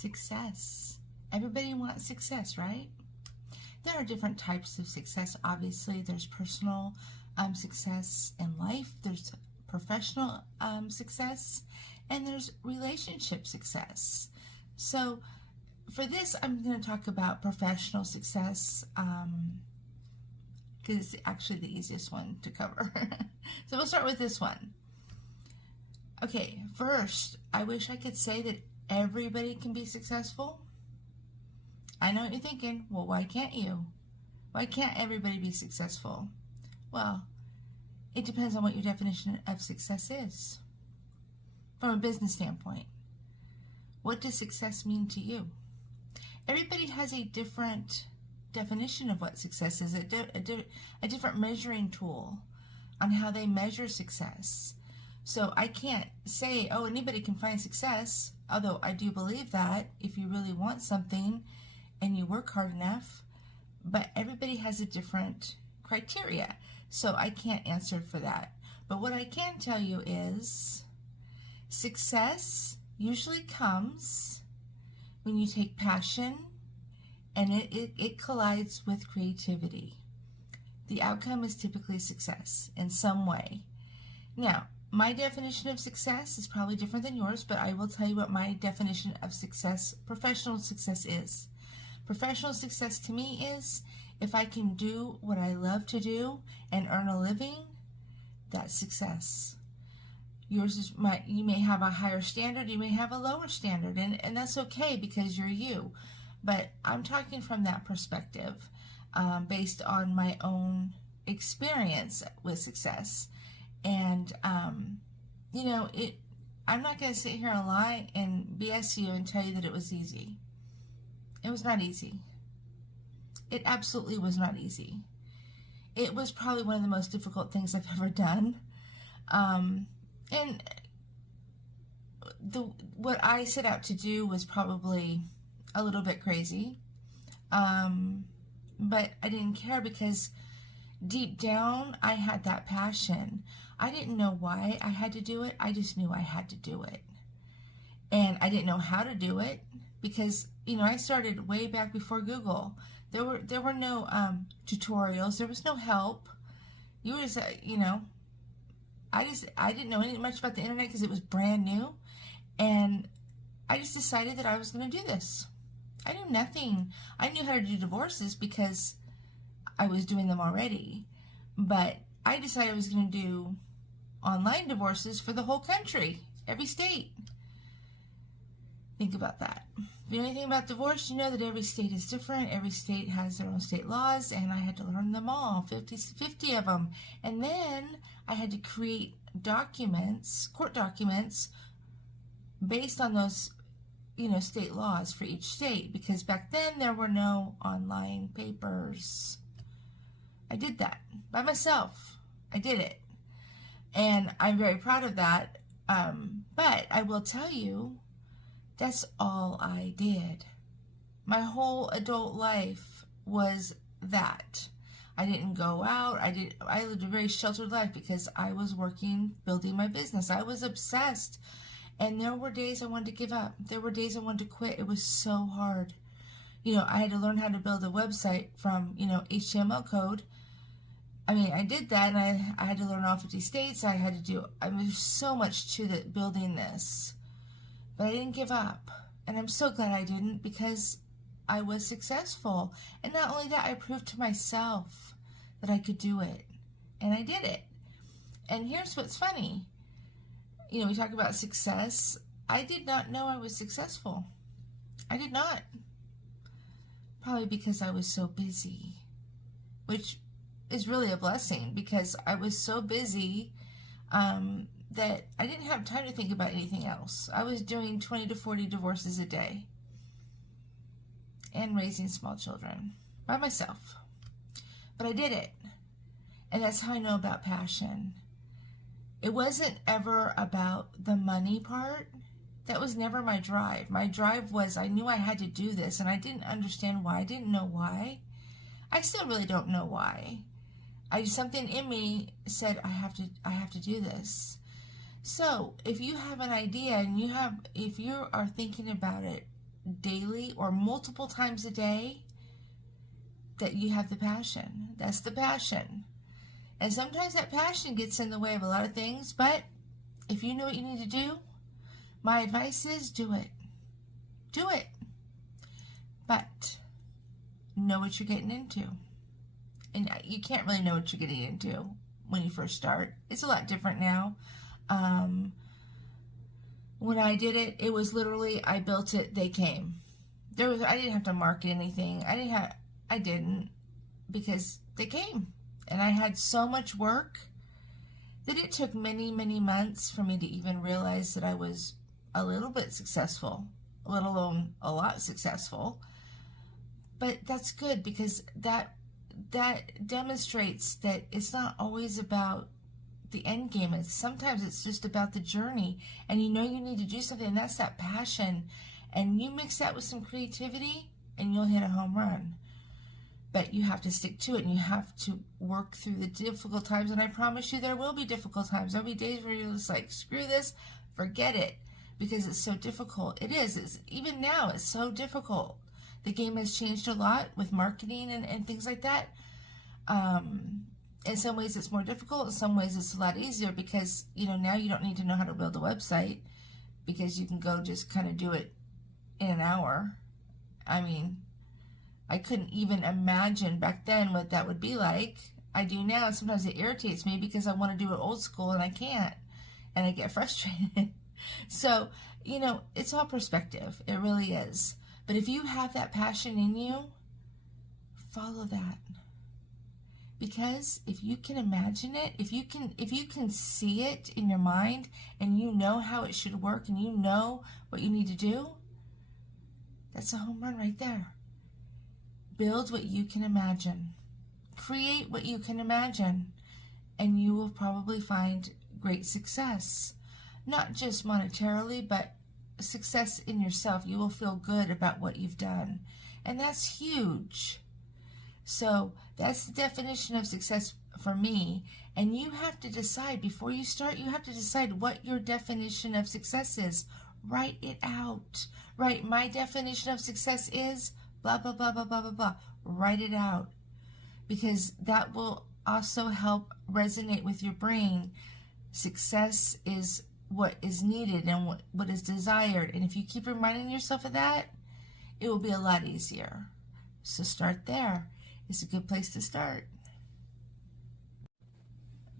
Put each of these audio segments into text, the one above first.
Success. Everybody wants success, right? There are different types of success. Obviously, there's personal success in life, there's professional success, and there's relationship success. So for this, I'm going to talk about professional success because it's actually the easiest one to cover. So we'll start with this one. Okay, first, I wish I could say that everybody can be successful. I know what you're thinking. Well, why can't you? Why can't everybody be successful? Well, it depends on what your definition of success is. From a business standpoint, what does success mean to you? Everybody has a different definition of what success is, a different measuring tool on how they measure success. So I can't say, oh, anybody can find success, although I do believe that if you really want something and you work hard enough, but everybody has a different criteria. So I can't answer for that. But what I can tell you is success usually comes when you take passion and it collides with creativity. The outcome is typically success in some way. Now, my definition of success is probably different than yours, but I will tell you what my definition of success, professional success is. Professional success to me is if I can do what I love to do and earn a living, that's success. Yours is you may have a higher standard, you may have a lower standard, and that's okay because you're you. But I'm talking from that perspective, based on my own experience with success. And, you know, I'm not going to sit here and lie and BS you and tell you that it was easy. It was not easy. It absolutely was not easy. It was probably one of the most difficult things I've ever done. And what I set out to do was probably a little bit crazy. But I didn't care because deep down, I had that passion. I didn't know why I had to do it. I just knew I had to do it. And I didn't know how to do it because, you know, I started way back before Google. There were no tutorials. There was no help. You were just, you know, I didn't know much about the internet because it was brand new. And I just decided that I was going to do this. I knew nothing. I knew how to do divorces because I was doing them already. But I decided I was going to do online divorces for the whole country, every state. Think about that. If you know anything about divorce, you know that every state is different. Every state has their own state laws, and I had to learn them all, 50 of them. And then I had to create documents, court documents, based on those, you know, state laws for each state, because back then there were no online papers. I did that by myself. I did it. And I'm very proud of that. But I will tell you, that's all I did. My whole adult life was that. I didn't go out. I lived a very sheltered life because I was working, building my business. I was obsessed. And there were days I wanted to give up. There were days I wanted to quit. It was so hard. You know, I had to learn how to build a website from, you know, HTML code. I mean, I did that, and I had to learn all 50 states. I had to do, I mean, there's so much to building this. But I didn't give up. And I'm so glad I didn't because I was successful. And not only that, I proved to myself that I could do it. And I did it. And here's what's funny. You know, we talk about success. I did not know I was successful. I did not. Probably because I was so busy, which is really a blessing because I was so busy that I didn't have time to think about anything else. I was doing 20 to 40 divorces a day and raising small children by myself. But I did it. And that's how I know about passion. It wasn't ever about the money part. That was never my drive. My drive was I knew I had to do this, and I didn't understand why. I didn't know why. I still really don't know why. Something in me said I have to do this. So if you have an idea and if you are thinking about it daily or multiple times a day that you have the passion. That's the passion. And sometimes that passion gets in the way of a lot of things, but if you know what you need to do, my advice is do it. Do it. But know what you're getting into. And you can't really know what you're getting into when you first start. It's a lot different now. When I did it, it was literally, I built it, they came. I didn't have to market anything. I didn't, because they came. And I had so much work that it took many, many months for me to even realize that I was a little bit successful, let alone a lot successful. But that's good, because that demonstrates that it's not always about the end game. Sometimes it's just about the journey, and you know you need to do something, and that's that passion. And you mix that with some creativity and you'll hit a home run. But you have to stick to it, and you have to work through the difficult times. And I promise you there will be difficult times. There'll be days where you're just like, screw this, forget it, because it's so difficult. It is. Even now, it's so difficult. The game has changed a lot with marketing and things like that. In some ways it's more difficult. In some ways it's a lot easier, because, now you don't need to know how to build a website, because you can go just kind of do it in an hour. I mean, I couldn't even imagine back then what that would be like. I do now, and sometimes it irritates me because I want to do it old school and I can't, and I get frustrated. So, it's all perspective. It really is. But if you have that passion in you, follow that. Because if you can imagine it, if you can see it in your mind, and you know how it should work, and you know what you need to do, that's a home run right there. Build what you can imagine. Create what you can imagine, and you will probably find great success. Not just monetarily, but success in yourself. You will feel good about what you've done, and that's huge. So that's the definition of success for me. And you have to decide, before you start, you have to decide what your definition of success is. Write it out. Write, my definition of success is blah, blah, blah, blah, blah, blah, blah. Write it out, because that will also help resonate with your brain. Success is what is needed and what is desired. And if you keep reminding yourself of that, it will be a lot easier. So start there. It's a good place to start.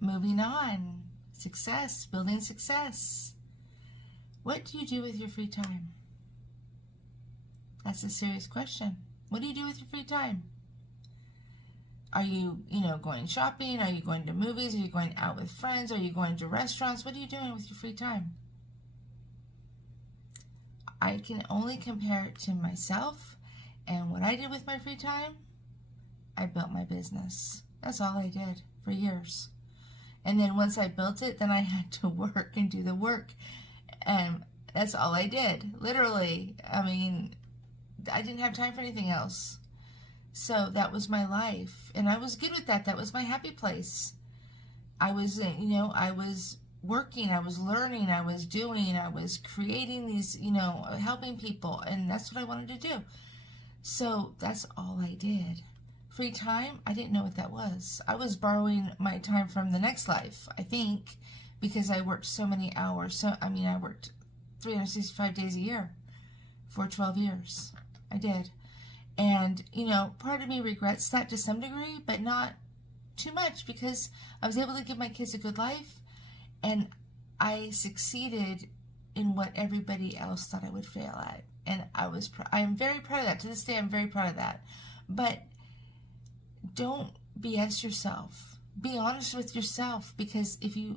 Moving on. Success. Building success. What do you do with your free time? That's a serious question. What do you do with your free time? Are you, going shopping? Are you going to movies? Are you going out with friends? Are you going to restaurants? What are you doing with your free time? I can only compare it to myself, and what I did with my free time, I built my business. That's all I did for years. And then once I built it, then I had to work and do the work. And that's all I did. Literally. I mean, I didn't have time for anything else. So that was my life. And I was good with that. That was my happy place. I was, I was working, I was learning, I was doing, I was creating these, helping people. And that's what I wanted to do. So that's all I did. Free time, I didn't know what that was. I was borrowing my time from the next life, I think, because I worked so many hours. I worked 365 days a year for 12 years. I did. And, part of me regrets that to some degree, but not too much, because I was able to give my kids a good life, and I succeeded in what everybody else thought I would fail at. And I am very proud of that. To this day, I'm very proud of that. But don't BS yourself. Be honest with yourself, because if you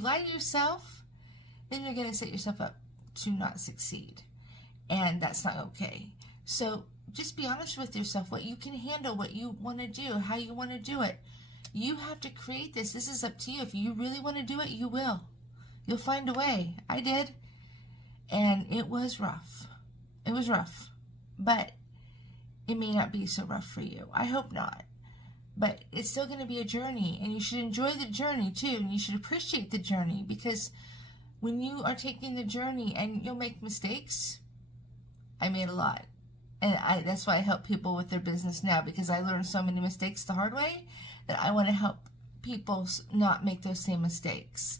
lie to yourself, then you're going to set yourself up to not succeed. And that's not okay. So just be honest with yourself, what you can handle, what you want to do, how you want to do it. You have to create this. This is up to you. If you really want to do it, you will. You'll find a way. I did. And it was rough. It was rough. But it may not be so rough for you. I hope not. But it's still going to be a journey. And you should enjoy the journey too. And you should appreciate the journey. Because when you are taking the journey, and you'll make mistakes, I made a lot. And that's why I help people with their business now, because I learned so many mistakes the hard way that I want to help people not make those same mistakes.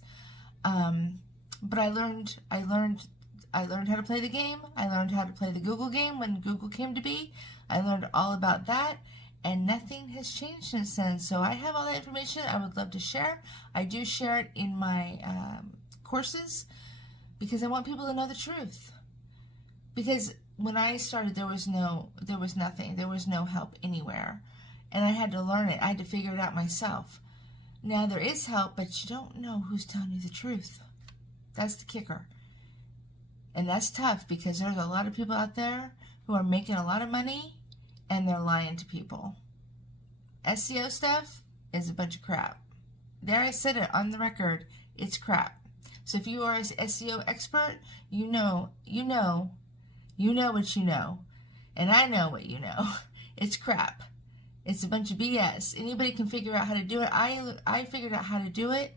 But I learned how to play the game. I learned how to play the Google game when Google came to be. I learned all about that, and nothing has changed since then. So I have all that information I would love to share. I do share it in my courses because I want people to know the truth. Because when I started, there was nothing. There was no help anywhere. And I had to learn it. I had to figure it out myself. Now there is help, but you don't know who's telling you the truth. That's the kicker. And that's tough because there's a lot of people out there who are making a lot of money and they're lying to people. SEO stuff is a bunch of crap. There, I said it on the record. It's crap. So if you are an SEO expert, you know what you know. And I know what you know. It's crap. It's a bunch of BS. Anybody can figure out how to do it. I figured out how to do it.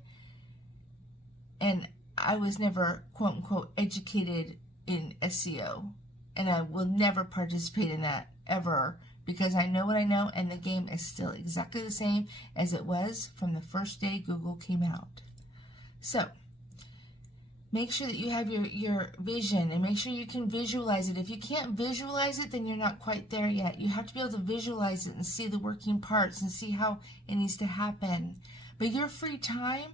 And I was never, quote unquote, educated in SEO. And I will never participate in that ever, because I know what I know, and the game is still exactly the same as it was from the first day Google came out. So make sure that you have your vision, and make sure you can visualize it. If you can't visualize it, then you're not quite there yet. You have to be able to visualize it and see the working parts and see how it needs to happen. But your free time,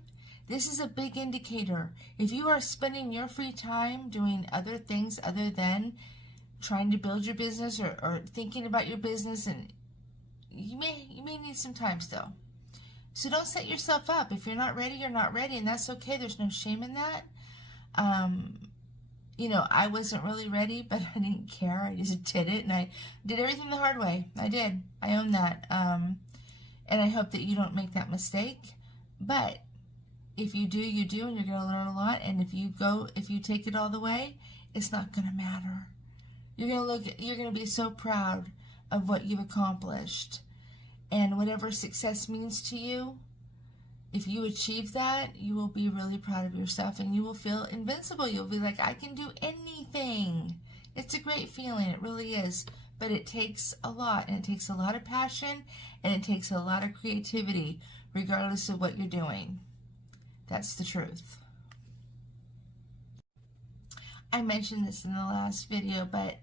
this is a big indicator. If you are spending your free time doing other things other than trying to build your business or thinking about your business, and you may need some time still. So don't set yourself up. If you're not ready, you're not ready, and that's okay. There's no shame in that. I wasn't really ready, but I didn't care. I just did it, and I did everything the hard way. I did. I own that. And I hope that you don't make that mistake. But if you do, you do, and you're going to learn a lot. And if you take it all the way, it's not going to matter. You're going to be so proud of what you've accomplished. And whatever success means to you, if you achieve that, you will be really proud of yourself, and you will feel invincible. You'll be like, I can do anything. It's a great feeling. It really is. But it takes a lot, and it takes a lot of passion, and it takes a lot of creativity, regardless of what you're doing. That's the truth. I mentioned this in the last video, but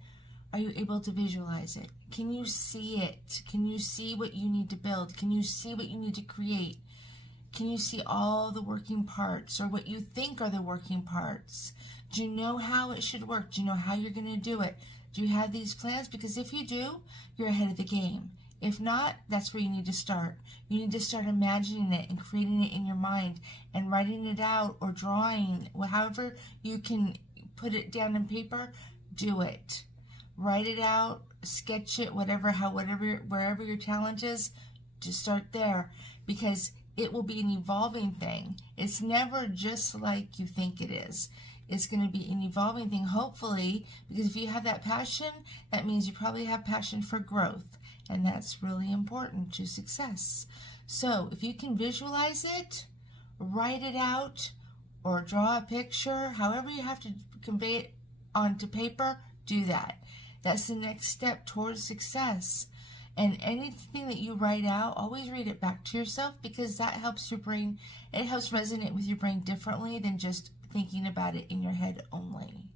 are you able to visualize it? Can you see it? Can you see what you need to build? Can you see what you need to create? Can you see all the working parts, or what you think are the working parts? Do you know how it should work? Do you know how you're going to do it? Do you have these plans? Because if you do, you're ahead of the game. If not, that's where you need to start. You need to start imagining it and creating it in your mind and writing it out or drawing. However you can put it down on paper, do it. Write it out, sketch it, wherever your talent is, just start there, because it will be an evolving thing. It's never just like you think it is. It's going to be an evolving thing, hopefully, because if you have that passion, that means you probably have passion for growth, and that's really important to success. So if you can visualize it, write it out, or draw a picture, however you have to convey it onto paper, do that. That's the next step towards success. And anything that you write out, always read it back to yourself, because that helps your brain, it helps resonate with your brain differently than just thinking about it in your head only.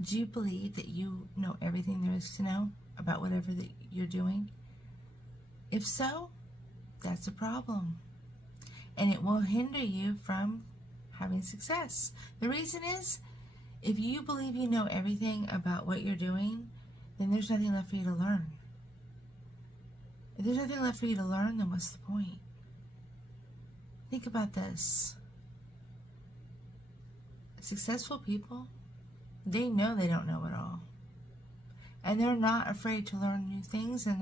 Do you believe that you know everything there is to know about whatever that you're doing? If so, that's a problem. And it will hinder you from having success. The reason is, if you believe you know everything about what you're doing, then there's nothing left for you to learn. If there's nothing left for you to learn, then what's the point? Think about this. Successful people, they know they don't know it all. And they're not afraid to learn new things, and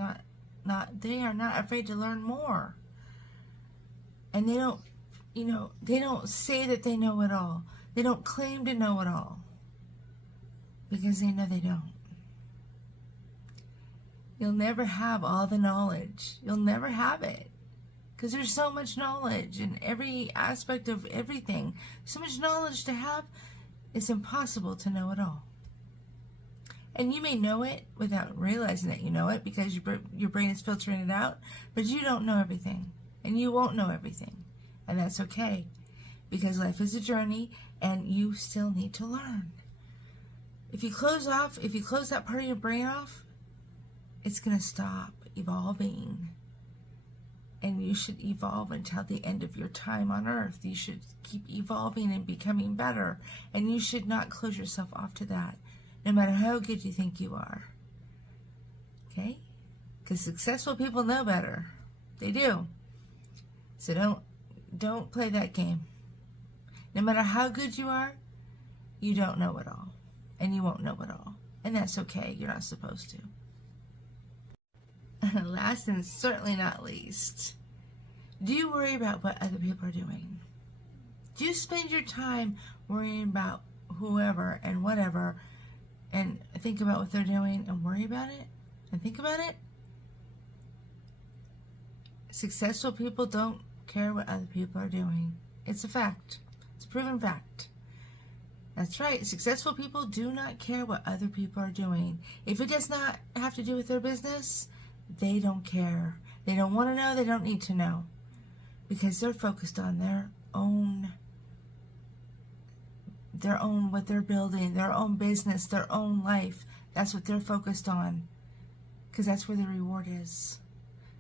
they are not afraid to learn more. And they don't say that they know it all. They don't claim to know it all, because they know they don't. You'll never have all the knowledge. You'll never have it, because there's so much knowledge in every aspect of everything. So much knowledge to have, It's impossible to know it all. And you may know it without realizing that you know it because your brain is filtering it out, but you don't know everything, and you won't know everything. And that's okay, because life is a journey, and you still need to learn. If you close that part of your brain off, it's going to stop evolving. And you should evolve until the end of your time on earth. You should keep evolving and becoming better. And you should not close yourself off to that, no matter how good you think you are. Okay? Because successful people know better. They do. So don't play that game. No matter how good you are, you don't know it all. And you won't know it all. And that's okay. You're not supposed to. Last and certainly not least, do you worry about what other people are doing? Do you spend your time worrying about whoever and whatever and think about what they're doing and worry about it and think about it? Successful people don't care what other people are doing. It's a fact. It's a proven fact. That's right. Successful people do not care what other people are doing. If it does not have to do with their business, they don't care. They don't want to know. They don't need to know. Because they're focused on their own, what they're building, their own business, their own life. That's what they're focused on. Because that's where the reward is.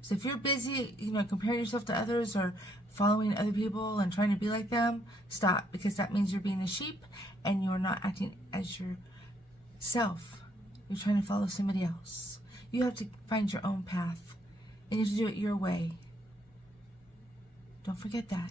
So if you're busy, comparing yourself to others or following other people and trying to be like them, stop. Because that means you're being a sheep and you're not acting as yourself. You're trying to follow somebody else. You have to find your own path, and you have to do it your way. Don't forget that.